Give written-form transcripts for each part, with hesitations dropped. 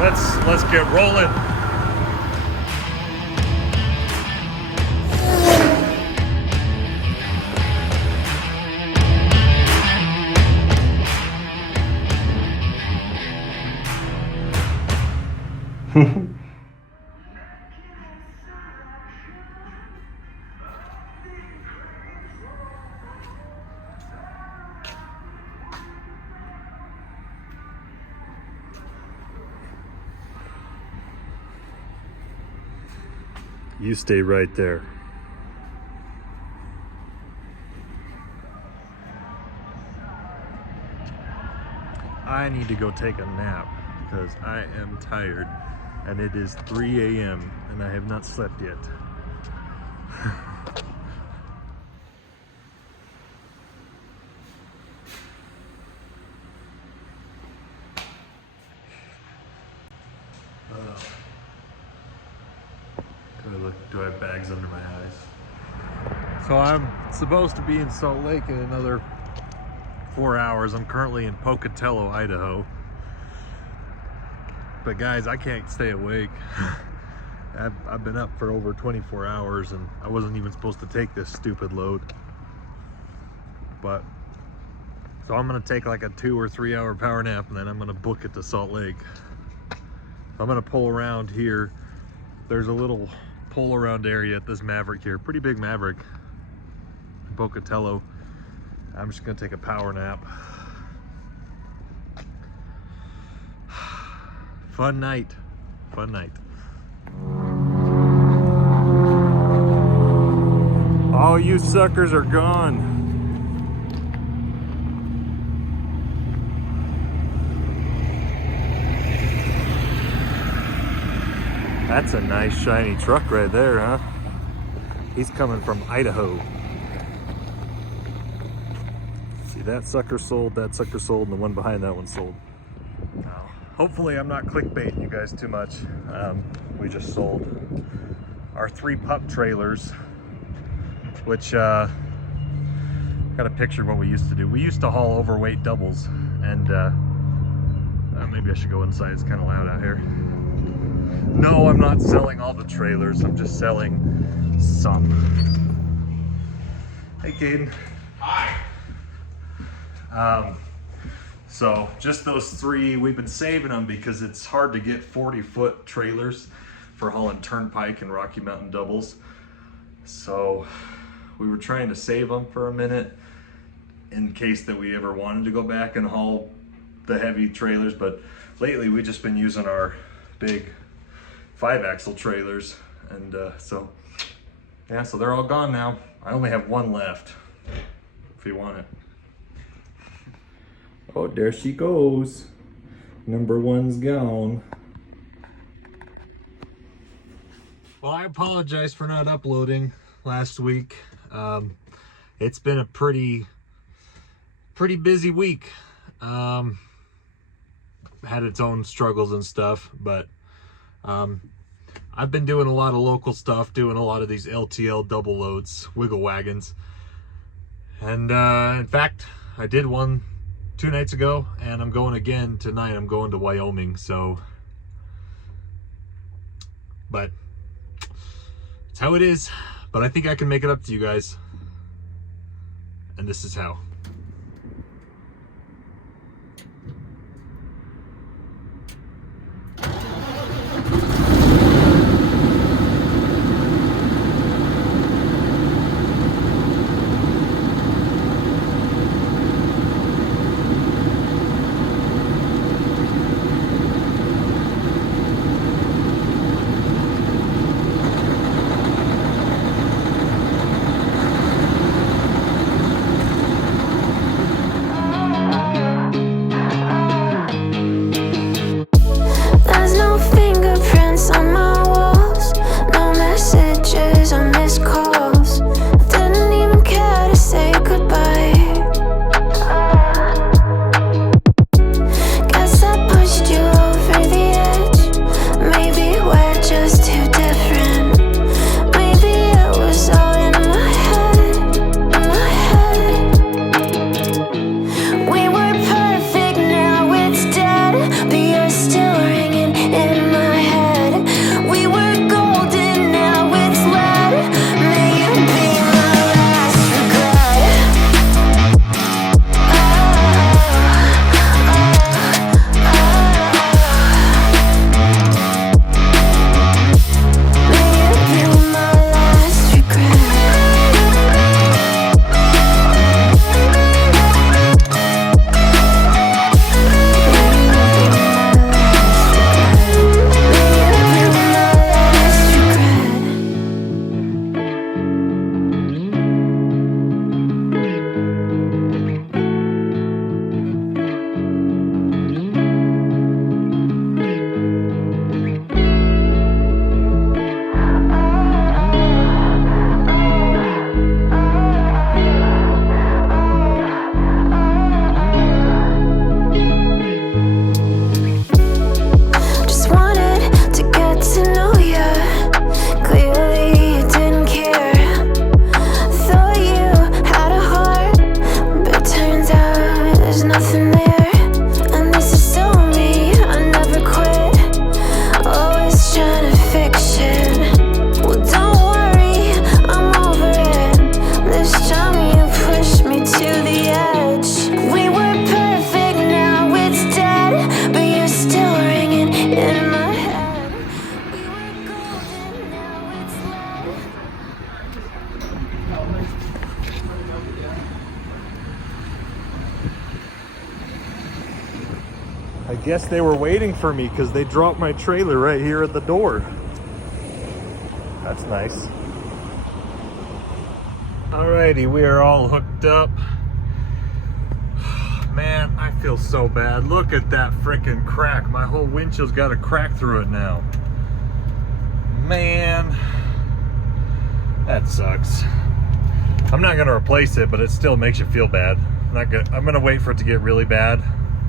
Let's get rolling. You stay right there. I need to go take a nap because I am tired and it is 3 a.m. and I have not slept yet. Do I have bags under my eyes? So I'm supposed to be in Salt Lake in another 4 hours. I'm currently in Pocatello, Idaho. But guys, I can't stay awake. I've been up for over 24 hours and I wasn't even supposed to take this stupid load. But, so I'm gonna take like a 2 or 3 hour power nap and then I'm gonna book it to Salt Lake. I'm gonna pull around here. There's a little pull around area at this Maverick here, pretty big Maverick, Pocatello. I'm just gonna take a power nap. Fun night, fun night. All you suckers are gone. That's a nice shiny truck right there, huh? He's coming from Idaho. See, that sucker sold, and the one behind that one sold. Now, hopefully I'm not clickbaiting you guys too much. We just sold our 3 pup trailers, which got a picture of what we used to do. We used to haul overweight doubles, and maybe I should go inside, it's kind of loud out here. No, I'm not selling all the trailers. I'm just selling some. Hey, Caden. Hi. So just those 3, we've been saving them because it's hard to get 40-foot trailers for hauling Turnpike and Rocky Mountain doubles. So we were trying to save them for a minute in case that we ever wanted to go back and haul the heavy trailers. But lately we've just been using our big 5-axle trailers, and so they're all gone now. I only have 1 left if you want it. Oh, there she goes. Number 1's gone. Well, I apologize for not uploading last week. It's been a pretty busy week. Had its own struggles and stuff, but I've been doing a lot of local stuff, doing a lot of these LTL double loads, wiggle wagons. And in fact, I did one 2 nights ago, and I'm going again tonight. I'm going to Wyoming, so. But it's how it is. But I think I can make it up to you guys. And this is how. I guess they were waiting for me because they dropped my trailer right here at the door. That's nice. Alrighty, we are all hooked up. Man, I feel so bad. Look at that freaking crack. My whole windshield's got a crack through it now. Man, that sucks. I'm not gonna replace it, but it still makes you feel bad. I'm gonna wait for it to get really bad,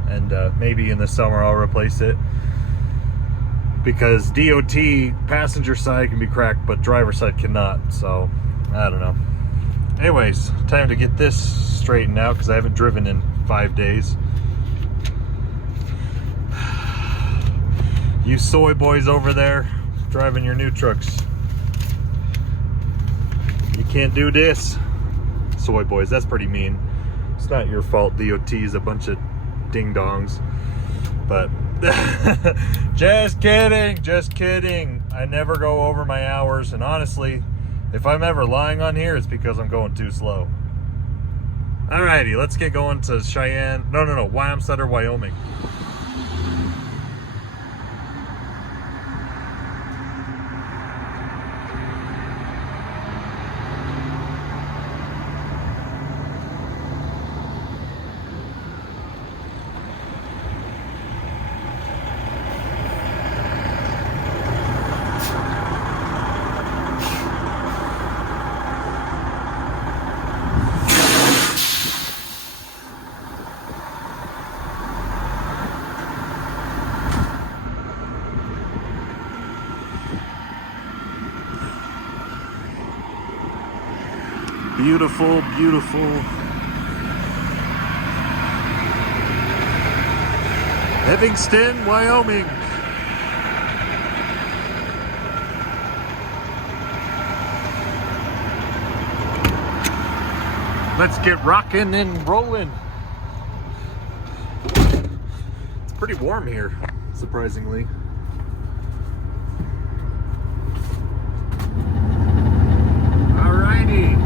and maybe in the summer I'll replace it. Because DOT passenger side can be cracked, but driver side cannot. So I don't know. Anyways, time to get this straightened out because I haven't driven in 5 days. You soy boys over there driving your new trucks, you can't do this. Soy boys, that's pretty mean. It's not your fault. DOT is a bunch of ding dongs. But just kidding, just kidding. I never go over my hours, and honestly, if I'm ever lying on here, it's because I'm going too slow. Alrighty, let's get going to Cheyenne. No, Wyoming, Wyoming. Beautiful, beautiful. Evanston, Wyoming. Let's get rocking and rolling. It's pretty warm here, surprisingly. Alrighty.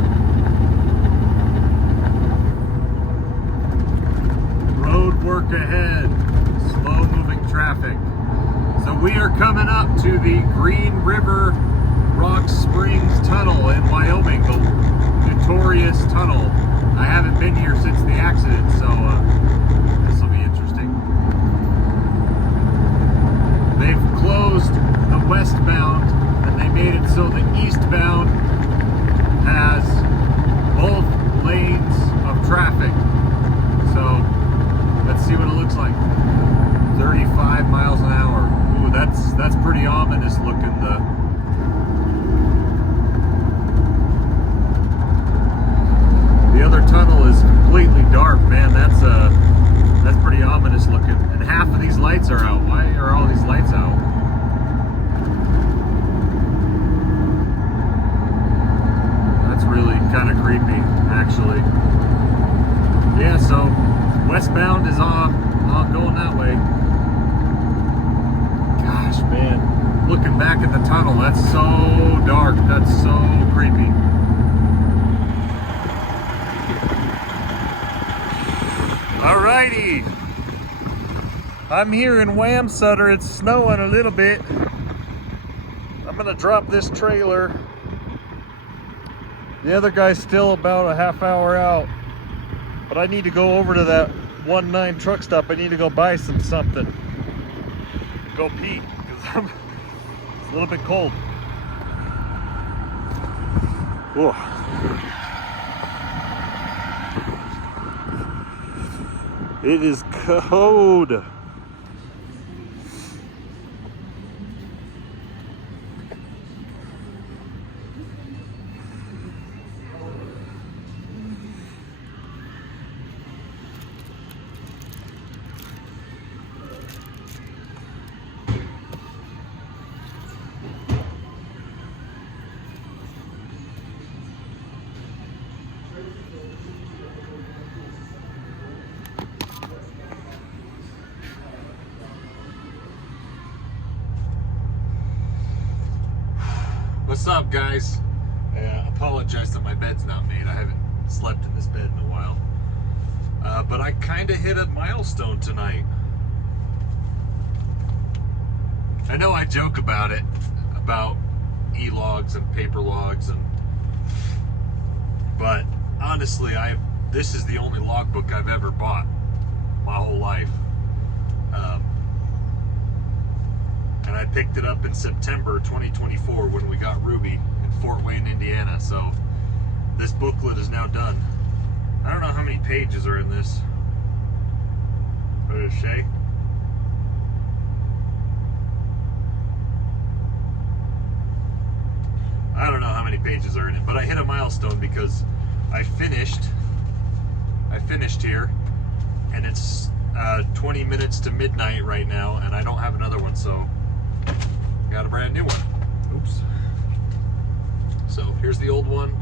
Work ahead, slow moving traffic. So we are coming up to the Green River Rock Springs Tunnel in Wyoming, the notorious tunnel. I haven't been here since the accident, so this will be interesting. They've closed the westbound and they made it so the eastbound has both lanes of traffic. So let's see what it looks like. 35 miles an hour. Ooh, that's pretty ominous looking. The other tunnel is completely dark, man. That's pretty ominous looking. And half of these lights are out. Why are all these lights out? That's really kind of creepy, actually. Yeah, so westbound is on going that way. Gosh, man, looking back at the tunnel, that's so dark. That's so creepy. Alrighty, I'm here in Wyoming. It's snowing a little bit. I'm gonna drop this trailer. The other guy's still about a half hour out. But I need to go over to that 1-9 truck stop. I need to go buy something. Go pee, because it's a little bit cold. Whoa. It is cold. What's up, guys? I apologize that my bed's not made. I haven't slept in this bed in a while. But I kind of hit a milestone tonight. I know I joke about it, about e-logs and paper logs, but honestly, this is the only logbook I've ever bought my whole life. And I picked it up in September 2024 when we got Ruby in Fort Wayne, Indiana. So this booklet is now done. I don't know how many pages are in this. What does it say? I don't know how many pages are in it, but I hit a milestone because I finished here, and it's 20 minutes to midnight right now, and I don't have another one, so got a brand new one. Oops. So here's the old one.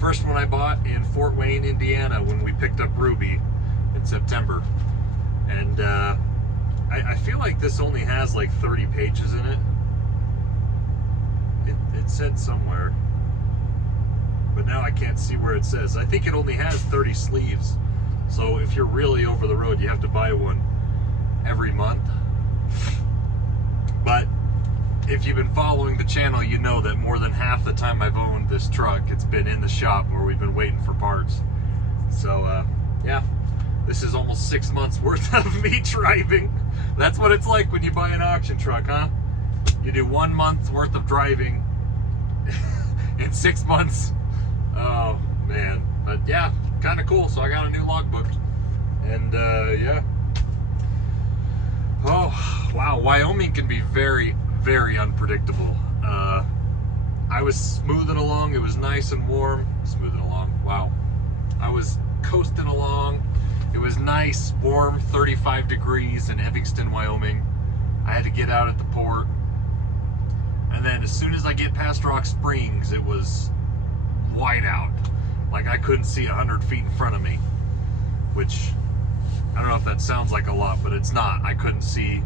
First one I bought in Fort Wayne, Indiana when we picked up Ruby in September. And I feel like this only has like 30 pages in it. It said somewhere, but now I can't see where it says. I think it only has 30 sleeves. So if you're really over the road, you have to buy one every month. But if you've been following the channel, you know that more than half the time I've owned this truck, it's been in the shop where we've been waiting for parts. So yeah, this is almost 6 months worth of me driving. That's what it's like when you buy an auction truck, huh? You do 1 month's worth of driving in 6 months. Oh man, but yeah, kind of cool. So I got a new logbook, and yeah. Oh wow, Wyoming can be very, very unpredictable. I was smoothing along. It was nice and warm. Smoothing along. Wow. I was coasting along. It was nice, warm, 35 degrees in Evanston, Wyoming. I had to get out at the port. And then as soon as I get past Rock Springs, it was white out. Like I couldn't see 100 feet in front of me, which I don't know if that sounds like a lot, but it's not. I couldn't see.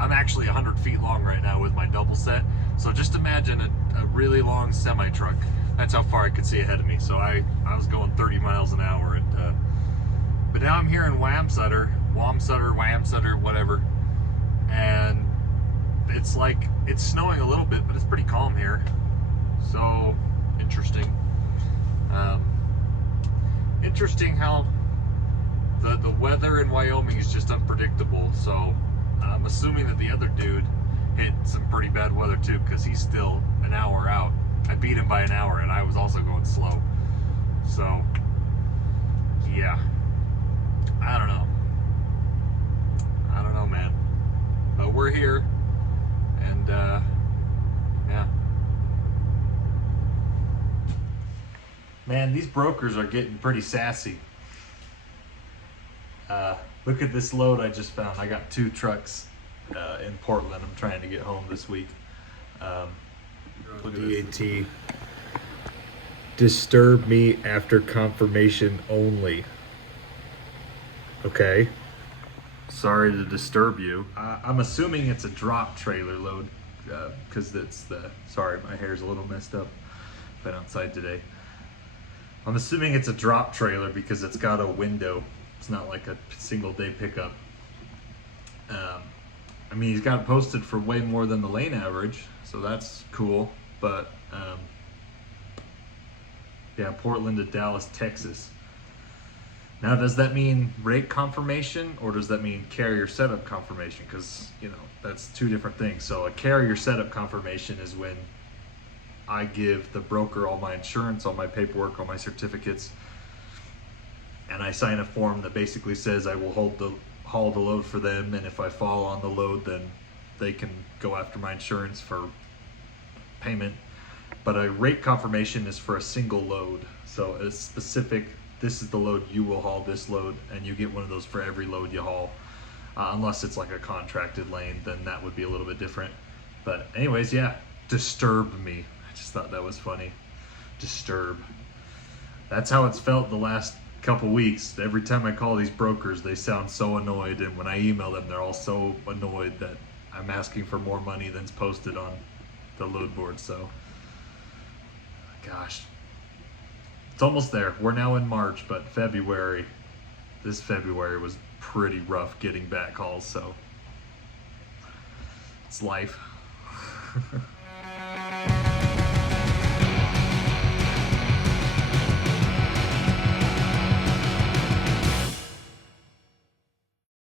I'm actually 100 feet long right now with my double set. So just imagine a really long semi truck. That's how far I could see ahead of me. So I was going 30 miles an hour. But now I'm here in Wamsutter, whatever. And it's like, it's snowing a little bit, but it's pretty calm here. So interesting. Interesting how the weather in Wyoming is just unpredictable. So I'm assuming that the other dude hit some pretty bad weather too, because he's still an hour out. I beat him by an hour, and I was also going slow. So yeah, I don't know, man. But we're here, and yeah. Man, these brokers are getting pretty sassy. Look at this load I just found. I got 2 trucks in Portland. I'm trying to get home this week. DAT. Disturb me after confirmation only. Okay. Sorry to disturb you. I'm assuming it's a drop trailer load, because it's sorry, my hair's a little messed up. Been outside today. I'm assuming it's a drop trailer because it's got a window. It's not like a single day pickup. I mean, he's got it posted for way more than the lane average, so that's cool. But yeah, Portland to Dallas, Texas. Now, does that mean rate confirmation, or does that mean carrier setup confirmation? Because, you know, that's 2 different things. So a carrier setup confirmation is when I give the broker all my insurance, all my paperwork, all my certificates, and I sign a form that basically says I will haul the load for them, and if I fall on the load, then they can go after my insurance for payment. But a rate confirmation is for a single load. So a specific, this is the load you will haul, this load, and you get one of those for every load you haul. Unless it's like a contracted lane, then that would be a little bit different. But anyways, yeah, disturb me. I just thought that was funny. Disturb. That's how it's felt the last couple weeks. Every time I call these brokers, they sound so annoyed, and when I email them, they're all so annoyed that I'm asking for more money than's posted on the load board. So gosh, it's almost there. We're now in March, but this February was pretty rough getting back calls, so it's life.